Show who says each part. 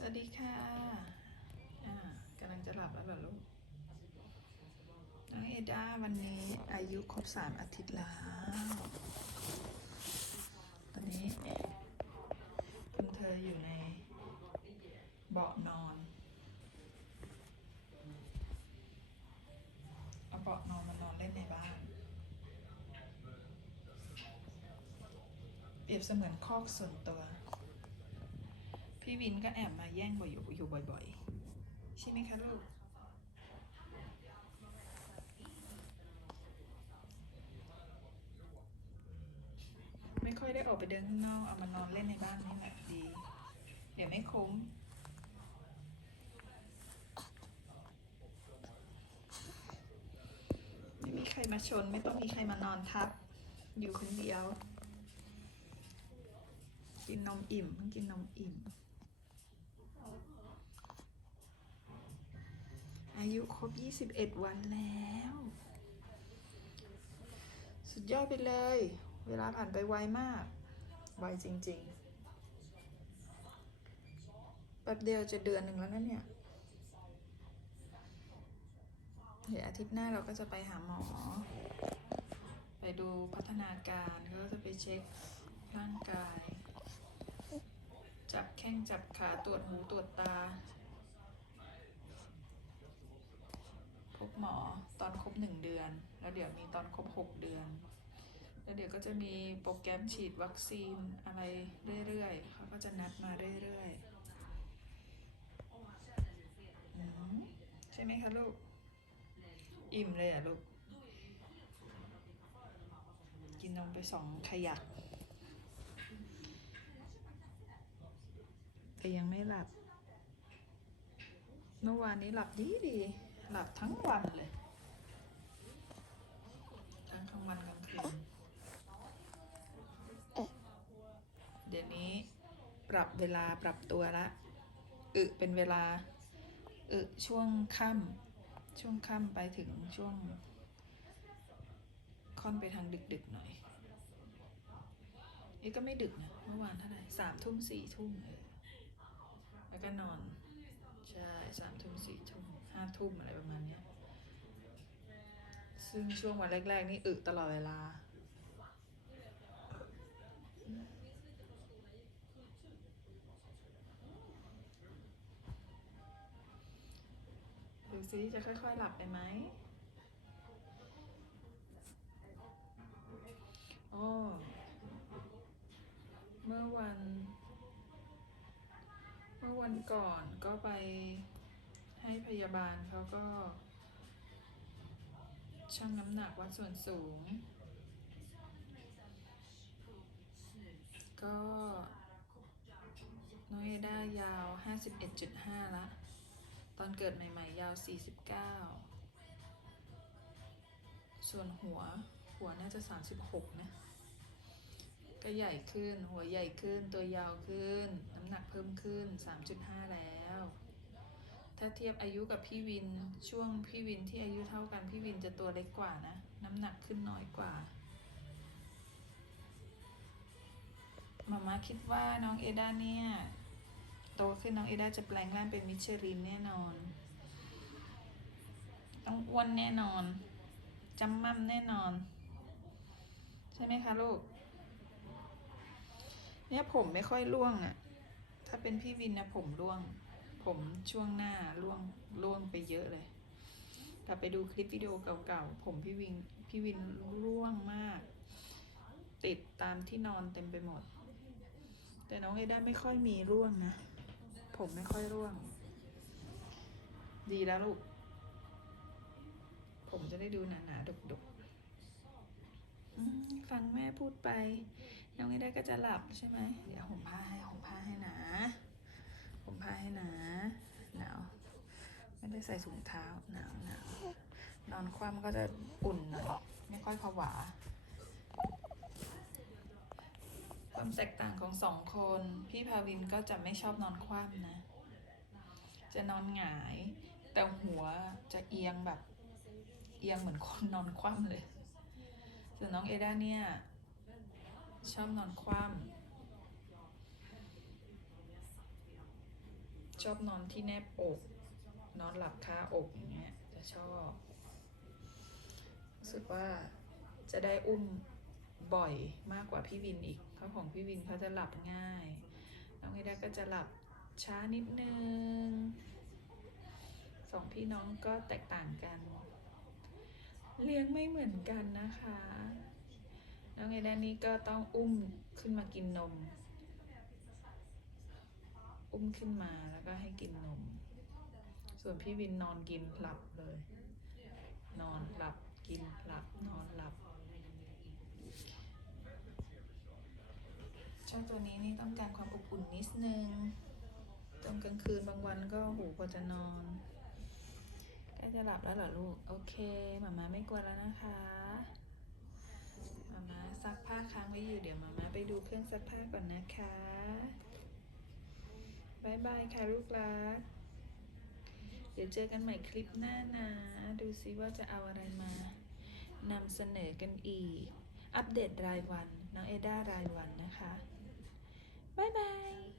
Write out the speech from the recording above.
Speaker 1: สวัสดีค่ะ อ่ากำลังจะหลับแล้วเหรอลูก น้องเอดาวันนี้อายุครบสามอาทิตย์แล้ว ตอนนี้คุณเธออยู่ในเบาะนอน เอาเบาะนอนมานอนเล่นในบ้าน เปรียบเสมือนคอกส่วนตัว พี่วินก็แอบมาแย่งบ่อยอยู่บ่อย ๆ ใช่ไหมคะลูกไม่ค่อยได้ออกไปเดินข้างนอกเอามานอนเล่นในบ้านนี่แหละดี เดี๋ยวไม่คุ้มไม่มีใครมาชน ไม่ต้องมีใครมานอนทับ อยู่คนเดียว กินนมอิ่มเพิ่งกินนมอิ่ม อายุครบ 21 วันแล้ว สุดยอดไปเลย เวลาผ่านไปไวมาก ไวจริงๆ แป๊บเดียวจะเดือนหนึ่งแล้วนะเนี่ย เดี๋ยวอาทิตย์หน้าเราก็จะไปหาหมอ ไปดูพัฒนาการก็จะไปเช็คร่างกาย จับแข้งจับขาตรวจหูตรวจตา พบหม อตอนครบหนึ่งเดือน แล้วเดี๋ยวมีตอนครบหกเดือน แล้วเดี๋ยวก็จะมีโปรแกรมฉีดวัคซีนอะไรเรื่อยๆเขาก็จะนัดมาเรื่อยๆใช่ไหมคะลูก อิ่มเลยอะลูก กินนมไปสองขยัก แต่ยังไม่หลับเมื่อวานนี้หลับดีดี หลับทั้งวันเลย ทั้งกลางวันกลางคืน เดี๋ยวนี้ปรับเวลาปรับตัวละ อึเป็นเวลา อึช่วงค่ำช่วงค่ำไปถึงช่วง ค่อนไปทางดึกๆหน่อยนี่ก็ไม่ดึกนะเมื่อวานเท่าไหร่สามทุ่มสี่ทุ่มเออแล้วก็นอน ใช่สามทุ่มสี่ทุ่ม ห้าทุ่มอะไรประมาณนี้ซึ่งช่วงวันแรก ๆ นี่อึตลอดเวลา ดูซิจะค่อย ๆ หลับไปไหมอ๋อเมื่อวัน เมื่อวันก่อนก็ไป ให้พยาบาลเขาก็ชั่งน้ำหนักวัดส่วนสูง ก็น้องเอด้ายาว 51.5 ละ ตอนเกิดใหม่ ๆ ยาว 49 ส่วนหัวหัวน่าจะ 36 นะ ก็ใหญ่ขึ้นหัวใหญ่ขึ้นตัวยาวขึ้น น้ำหนักเพิ่มขึ้น 3.5 แล้ว ถ้าเทียบอายุกับพี่วินช่วงพี่วินที่อายุเท่ากันพี่วินจะตัวเล็กกว่านะ น้ำหนักขึ้นน้อยกว่ามาม่าคิดว่าน้องเอด้าเนี่ยโตขึ้นน้องเอด้าจะแปลงร่างเป็นมิชลินแน่นอน ต้องอ้วนแน่นอนจำมั่มแน่นอน ใช่ไหมคะลูก เนี่ยผมไม่ค่อยร่วงอะ่ะถ้าเป็นพี่วินนะผมร่วง ผมช่วงหน้าร่วงร่วงไปเยอะเลยกลับไปดูคลิปวิดีโอเก่าๆ ผมพี่วินพี่วินร่วงมาก ติดตามที่นอนเต็มไปหมด แต่น้องเอด้าไม่ค่อยมีร่วงนะ ผมไม่ค่อยร่วง ดีแล้วลูก ผมจะได้ดูหนาๆดกๆฟังแม่พูดไป น้องเอด้าก็จะหลับใช่ไหมเดี๋ยวห่มผ้าให้ห่มผ้าให้นะห่มผ้าให้นะหนาว ได้ใส่ถุงเท้าหนาวหนาว นอนคว่ำก็จะอุ่นหน่อยไม่ค่อยผวา ความแตกต่างของสองคน พี่พาวินก็จะไม่ชอบนอนคว่ำนะ จะนอนหงาย แต่หัวจะเอียงแบบ เอียงเหมือนคนนอนคว่ำเลย ส่วนน้องเอด้าเนี่ย ชอบนอนคว่ำชอบนอนที่แนบอก นอนหลับคาอกอย่างเงี้ยจะชอบ รู้สึกว่าจะได้อุ้มบ่อยมากกว่าพี่วินอีกเพราะของพี่วินเขาจะหลับง่าย น้องไอดาก็จะหลับช้านิดนึงสองพี่น้องก็แตกต่างกัน เลี้ยงไม่เหมือนกันนะคะ น้องไอดานี่ก็ต้องอุ้มขึ้นมากินนม อุ้มขึ้นมาแล้วก็ให้กินนม ส่วนพี่วินนอนกินหลับเลย นอนหลับกินหลับนอนหลับเจ้าตัวนี้นี่ต้องการความอบอุ่นนิดนึงตอนกลางคืนบางวันก็หูพอจะนอนใกล้จะหลับแล้วเหรอลูก โอเคหมามาไม่กลัวแล้วนะคะหมามาซักผ้าค้างไว้อยู่เดี๋ยวหมามาไปดูเครื่องซักผ้าก่อนนะคะบายบายค่ะลูกรัก ดี๋ยวเจอกันใหม่คลิปหน้านะ ดูซิว่าจะเอาอะไรมานำเสนอกันอีก อัปเดตรายวัน น้องเอด้ารายวันนะคะ บ๊ายบาย